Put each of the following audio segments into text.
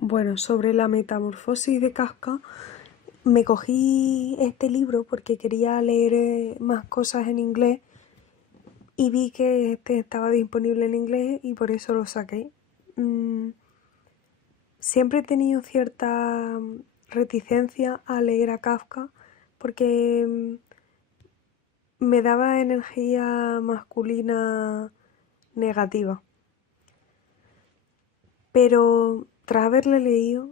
Bueno, sobre la metamorfosis de Kafka, me cogí este libro porque quería leer más cosas en inglés y vi que este estaba disponible en inglés y por eso lo saqué. Mm, Siempre he tenido cierta reticencia a leer a Kafka porque me daba energía masculina negativa. Pero tras haberle leído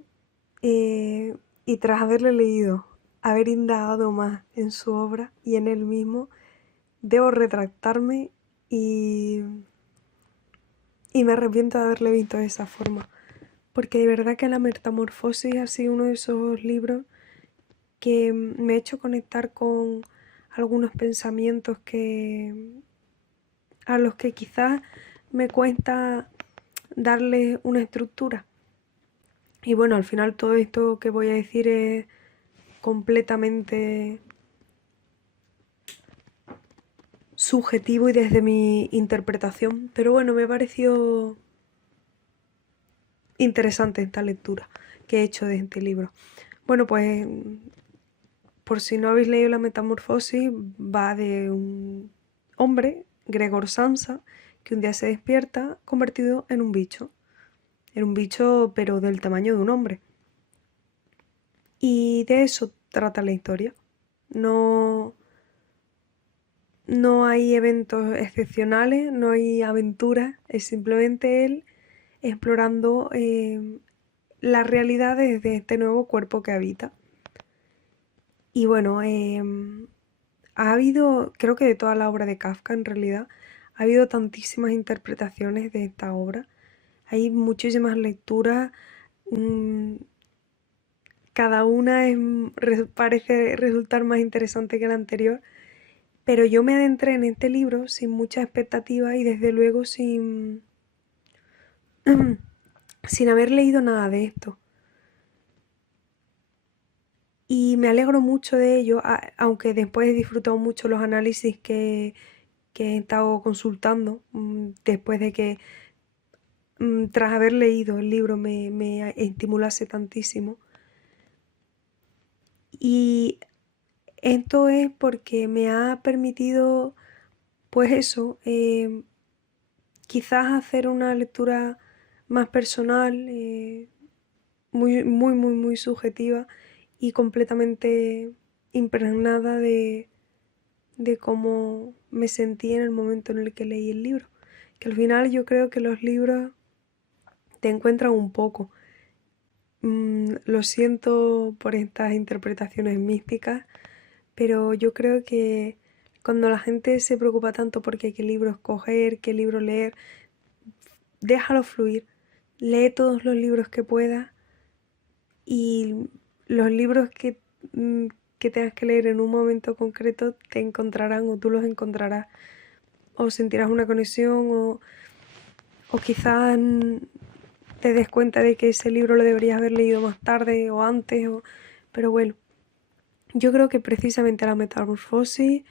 y tras haberle leído, haber indagado más en su obra y en él mismo, debo retractarme y, y me arrepiento de haberle visto de esa forma. Porque de verdad que La Metamorfosis ha sido uno de esos libros que me ha hecho conectar con algunos pensamientos a los que quizás me cuesta darle una estructura. Y bueno, al final todo esto que voy a decir es completamente subjetivo y desde mi interpretación, pero bueno, me pareció interesante esta lectura que he hecho de este libro. Bueno, pues por si no habéis leído La Metamorfosis, va de un hombre, Gregor Samsa, que un día se despierta convertido en un bicho pero del tamaño de un hombre. Y de eso trata la historia. No, no hay eventos excepcionales, no hay aventuras, es simplemente él explorando las realidades de este nuevo cuerpo que habita. Y bueno, ha habido, creo que de toda la obra de Kafka en realidad, ha habido tantísimas interpretaciones de esta obra, hay muchísimas lecturas, mm, cada una parece resultar más interesante que la anterior. Pero yo me adentré en este libro sin mucha expectativa y desde luego sin haber leído nada de esto. Y me alegro mucho de ello, aunque después he disfrutado mucho los análisis que he estado consultando, después de que tras haber leído el libro me estimulase tantísimo. Y esto es porque me ha permitido, pues eso, quizás hacer una lectura más personal, muy, muy, muy, muy subjetiva y completamente impregnada de cómo me sentí en el momento en el que leí el libro. Que al final yo creo que los libros te encuentran un poco. Lo siento por estas interpretaciones místicas, pero yo creo que cuando la gente se preocupa tanto porque qué libro escoger, qué libro leer, déjalo fluir. Lee todos los libros que puedas y los libros que tengas que leer en un momento concreto te encontrarán o tú los encontrarás o sentirás una conexión o quizás te des cuenta de que ese libro lo deberías haber leído más tarde o antes, pero bueno, yo creo que precisamente La Metamorfosis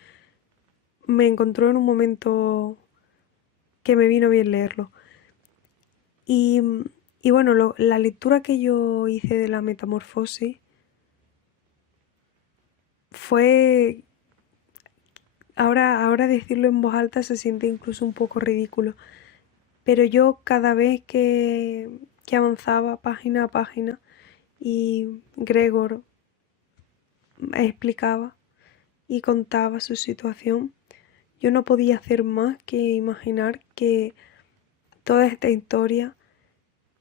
me encontró en un momento que me vino bien leerlo. Y, y bueno, la lectura que yo hice de La Metamorfosis fue, ahora decirlo en voz alta se siente incluso un poco ridículo, pero yo cada vez que avanzaba página a página y Gregor explicaba y contaba su situación, yo no podía hacer más que imaginar que toda esta historia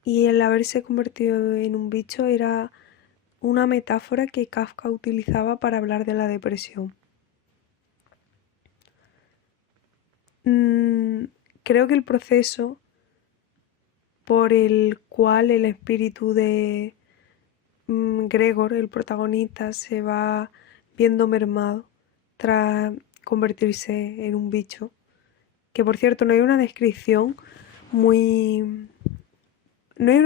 y el haberse convertido en un bicho era una metáfora que Kafka utilizaba para hablar de la depresión. Mm, Creo que el proceso por el cual el espíritu de Gregor, el protagonista, se va viendo mermado tras convertirse en un bicho, que por cierto no hay una descripción muy... No hay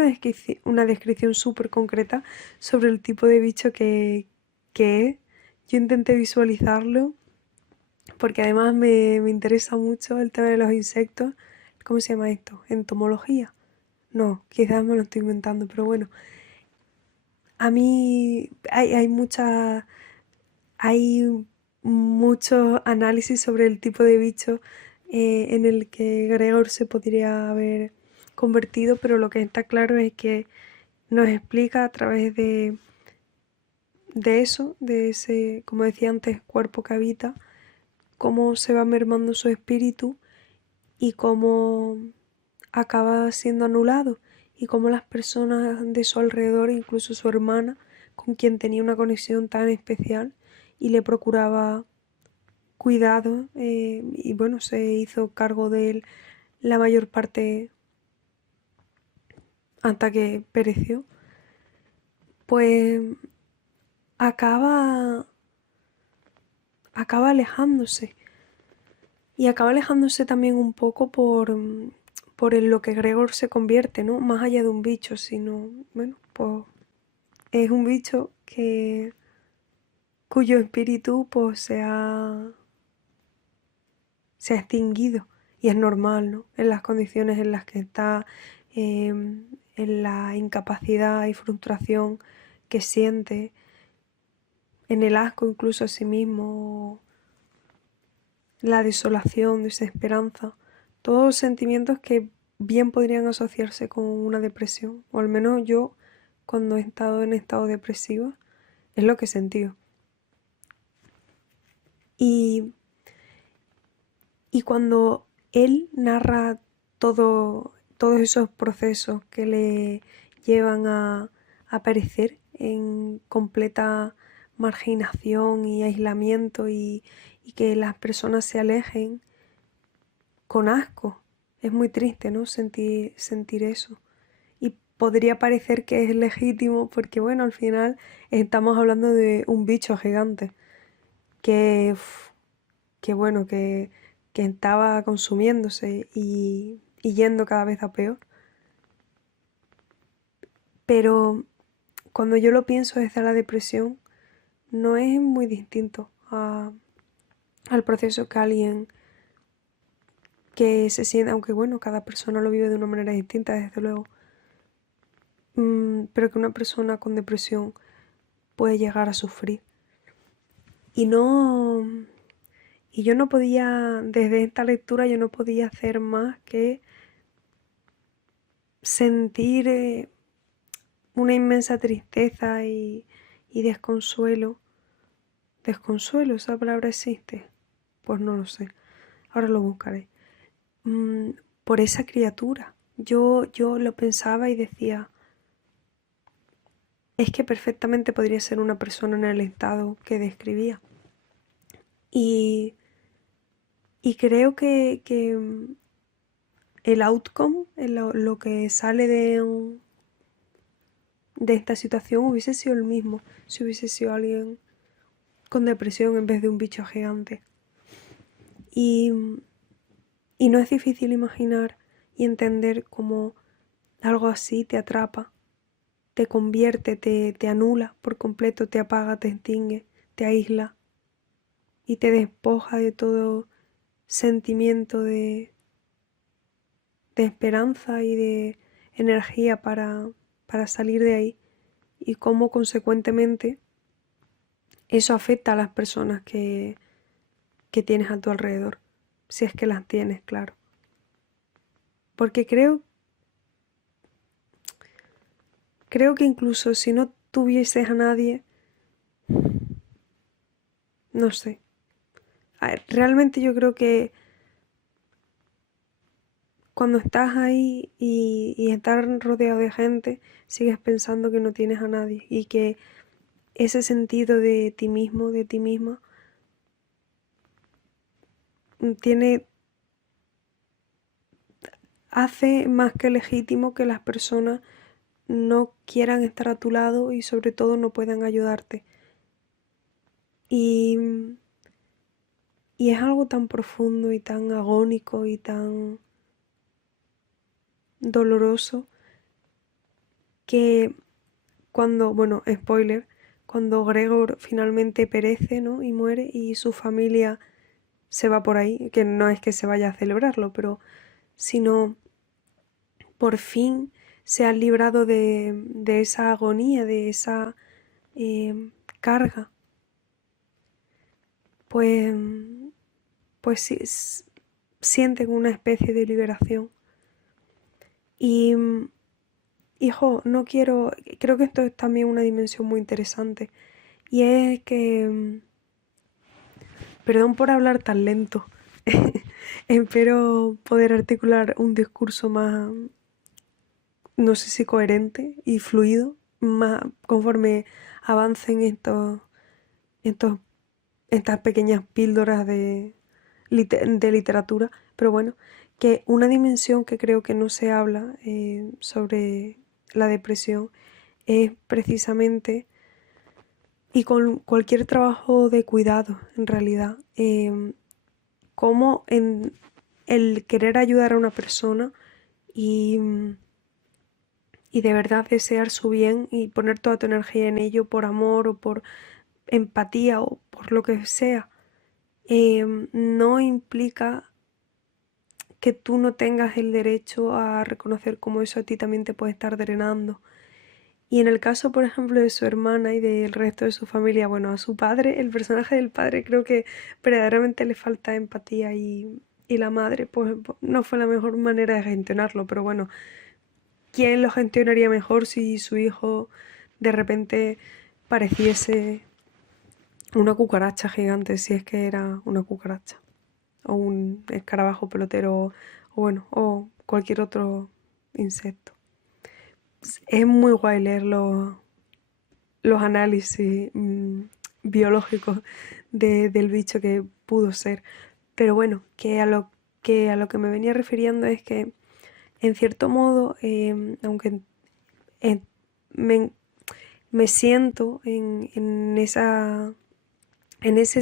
una descripción súper concreta sobre el tipo de bicho que es. Yo intenté visualizarlo porque además me interesa mucho el tema de los insectos. ¿Cómo se llama esto? Entomología. No, quizás me lo estoy inventando, pero bueno, a mí hay hay muchos análisis sobre el tipo de bicho en el que Gregor se podría haber convertido, pero lo que está claro es que nos explica a través de eso, de ese, como decía antes, cuerpo que habita, cómo se va mermando su espíritu y cómo acaba siendo anulado y cómo las personas de su alrededor, incluso su hermana, con quien tenía una conexión tan especial y le procuraba cuidado, y bueno, se hizo cargo de él la mayor parte hasta que pereció, pues acaba, acaba alejándose. Y acaba alejándose también un poco por en lo que Gregor se convierte, ¿no? Más allá de un bicho, sino, bueno, pues es un bicho cuyo espíritu pues se ha extinguido. Y es normal, ¿no? En las condiciones en las que está, en la incapacidad y frustración que siente, en el asco incluso a sí mismo, la desolación, desesperanza, todos sentimientos que bien podrían asociarse con una depresión, o al menos yo cuando he estado en estado depresivo es lo que he sentido. Y, y cuando él narra todos esos procesos que le llevan a perecer en completa marginación y aislamiento y que las personas se alejen con asco. Es muy triste, ¿no? Sentir eso. Y podría parecer que es legítimo porque, bueno, al final estamos hablando de un bicho gigante que, que bueno, que estaba consumiéndose y yendo cada vez a peor. Pero cuando yo lo pienso desde la depresión, no es muy distinto al proceso que alguien que se siente, aunque bueno, cada persona lo vive de una manera distinta, desde luego, pero que una persona con depresión puede llegar a sufrir. Y no, y yo no podía, desde esta lectura, yo no podía hacer más que sentir una inmensa tristeza y desconsuelo. ¿Desconsuelo? ¿Esa palabra existe? Pues no lo sé. Ahora lo buscaré. Mm, por esa criatura. Yo lo pensaba y decía, es que perfectamente podría ser una persona en el estado que describía. Y, y creo que el outcome, lo que sale de esta situación hubiese sido el mismo si hubiese sido alguien con depresión en vez de un bicho gigante. Y, y no es difícil imaginar y entender cómo algo así te atrapa, te convierte, te anula por completo, te apaga, te extingue, te aísla y te despoja de todo sentimiento de esperanza y de energía para salir de ahí y cómo consecuentemente eso afecta a las personas que tienes a tu alrededor, si es que las tienes, claro. Porque creo que incluso si no tuvieses a nadie, no sé. A ver, realmente yo creo que cuando estás ahí y estás rodeado de gente, sigues pensando que no tienes a nadie y que ese sentido de ti mismo, de ti misma, tiene, hace más que legítimo que las personas no quieran estar a tu lado y sobre todo no puedan ayudarte. Y, y es algo tan profundo y tan agónico y tan doloroso que cuando, bueno, spoiler, cuando Gregor finalmente perece, ¿no? Y muere y su familia se va por ahí, que no es que se vaya a celebrarlo, pero sino por fin se han librado de esa agonía, de esa carga, pues, pues sí, sienten una especie de liberación. Y, hijo, no quiero, creo que esto es también una dimensión muy interesante, y es que, perdón por hablar tan lento, espero poder articular un discurso más, no sé si coherente y fluido, más conforme avancen estos, estas pequeñas píldoras de literatura, pero bueno, que una dimensión que creo que no se habla sobre la depresión es precisamente, y con cualquier trabajo de cuidado en realidad, cómo en el querer ayudar a una persona y, y de verdad desear su bien y poner toda tu energía en ello por amor o por empatía o por lo que sea, no implica que tú no tengas el derecho a reconocer cómo eso a ti también te puede estar drenando. Y en el caso, por ejemplo, de su hermana y del resto de su familia, bueno, a su padre, el personaje del padre creo que verdaderamente le falta empatía y la madre, pues no fue la mejor manera de gestionarlo, pero bueno, ¿quién lo gestionaría mejor si su hijo de repente pareciese una cucaracha gigante, si es que era una cucaracha, o un escarabajo pelotero, o bueno, o cualquier otro insecto? Es muy guay leer los análisis biológicos del bicho que pudo ser. Pero bueno, que a lo que me venía refiriendo es que, en cierto modo, aunque eh, me, me siento en ese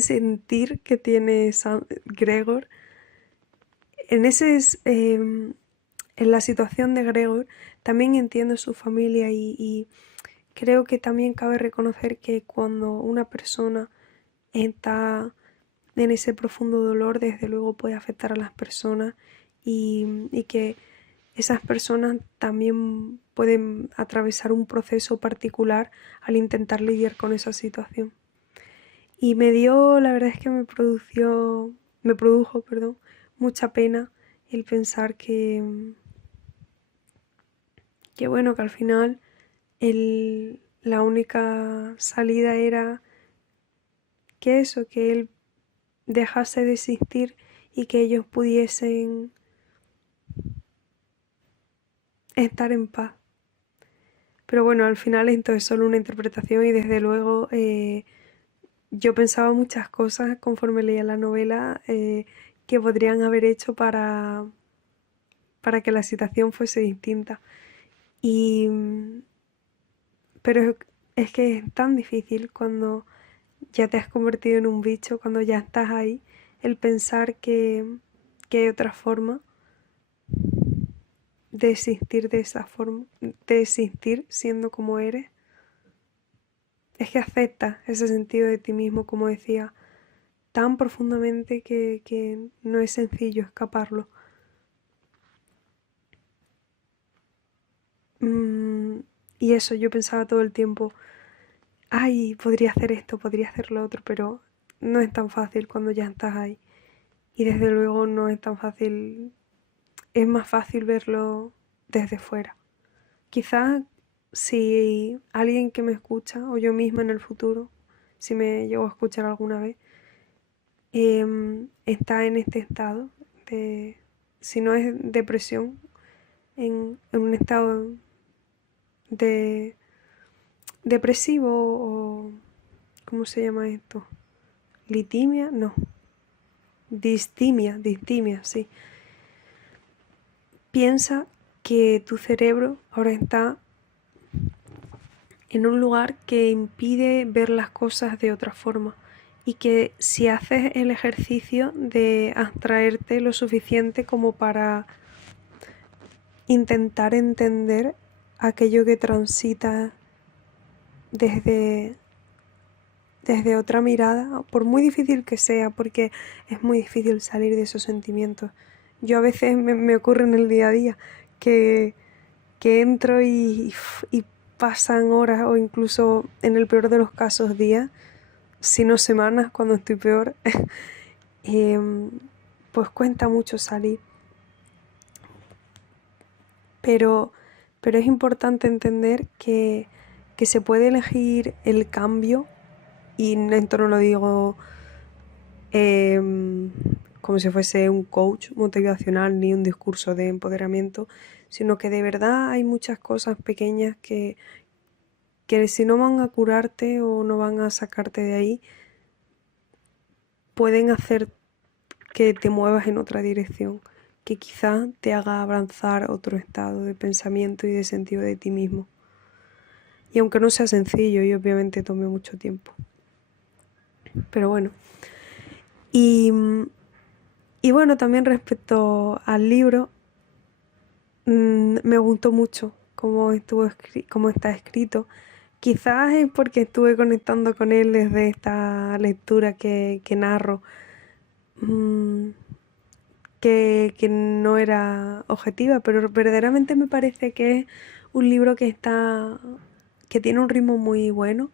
sentir que tiene Gregor, en en la situación de Gregor, también entiendo su familia y creo que también cabe reconocer que cuando una persona está en ese profundo dolor, desde luego puede afectar a las personas y que esas personas también pueden atravesar un proceso particular al intentar lidiar con esa situación. Y la verdad es que me produjo, perdón, mucha pena el pensar que bueno, que al final la única salida era que él dejase de existir y que ellos pudiesen estar en paz. Pero bueno, al final esto es solo una interpretación y desde luego yo pensaba muchas cosas conforme leía la novela que podrían haber hecho para que la situación fuese distinta. Y, pero es que es tan difícil cuando ya te has convertido en un bicho, cuando ya estás ahí, el pensar que hay otra forma de existir de esa forma, de existir siendo como eres. Es que aceptas ese sentido de ti mismo, como decía, tan profundamente que no es sencillo escaparlo. Mm, y eso, yo pensaba todo el tiempo, ay, podría hacer esto, podría hacer lo otro, pero no es tan fácil cuando ya estás ahí. Y desde luego no es tan fácil, es más fácil verlo desde fuera. Quizás si alguien que me escucha, o yo misma en el futuro, si me llego a escuchar alguna vez, está en este estado de, si no es depresión, en un estado de depresivo o ¿cómo se llama esto? Litimia, no, distimia, sí. Piensa que tu cerebro ahora está en un lugar que impide ver las cosas de otra forma y que si haces el ejercicio de abstraerte lo suficiente como para intentar entender aquello que transita desde, desde otra mirada, por muy difícil que sea, porque es muy difícil salir de esos sentimientos. Yo a veces me ocurre en el día a día que que entro y pasan horas o incluso en el peor de los casos días, si no semanas cuando estoy peor, pues cuesta mucho salir. Pero, pero es importante entender que se puede elegir el cambio, y esto no lo digo como si fuese un coach motivacional ni un discurso de empoderamiento, sino que de verdad hay muchas cosas pequeñas que si no van a curarte o no van a sacarte de ahí, pueden hacer que te muevas en otra dirección, que quizá te haga avanzar otro estado de pensamiento y de sentido de ti mismo. Y aunque no sea sencillo y obviamente tome mucho tiempo. Pero bueno. Y bueno, también respecto al libro, me gustó mucho cómo está escrito. Quizás es porque estuve conectando con él desde esta lectura que narro, mm, que no era objetiva, pero verdaderamente me parece que es un libro que tiene un ritmo muy bueno,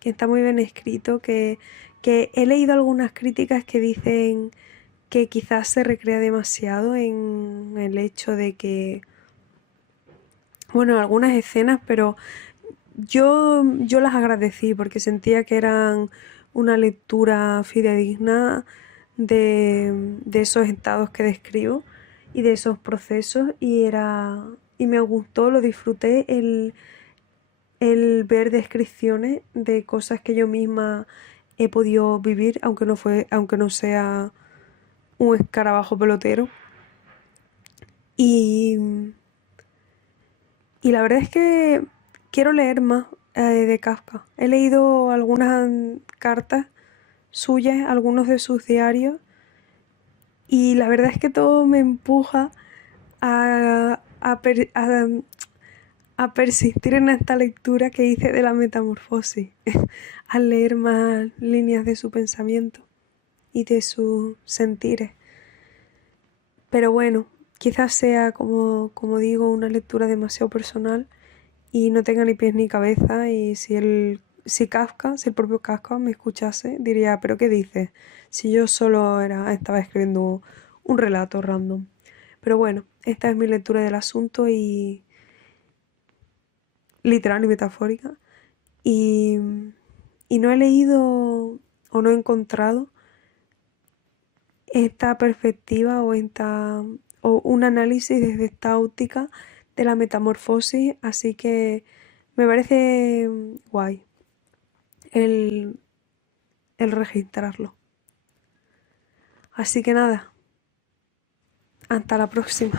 que está muy bien escrito, que he leído algunas críticas que dicen que quizás se recrea demasiado en el hecho de que, bueno, algunas escenas, pero yo las agradecí porque sentía que eran una lectura fidedigna de esos estados que describo y de esos procesos, y me gustó, lo disfruté el ver descripciones de cosas que yo misma he podido vivir, aunque no sea un escarabajo pelotero. Y, y la verdad es que quiero leer más de Kafka. He leído algunas cartas suyas, algunos de sus diarios, y la verdad es que todo me empuja a persistir en esta lectura que hice de la metamorfosis, al leer más líneas de su pensamiento y de sus sentires. Pero bueno, quizás sea, como digo, una lectura demasiado personal y no tenga ni pies ni cabeza, y si el propio Kafka me escuchase, diría, ¿pero qué dices? Si yo solo estaba escribiendo un relato random. Pero bueno, esta es mi lectura del asunto, y literal y metafórica. Y, y no he leído o no he encontrado esta perspectiva o un análisis desde esta óptica de la metamorfosis, así que me parece guay el, el registrarlo. Así que nada, hasta la próxima.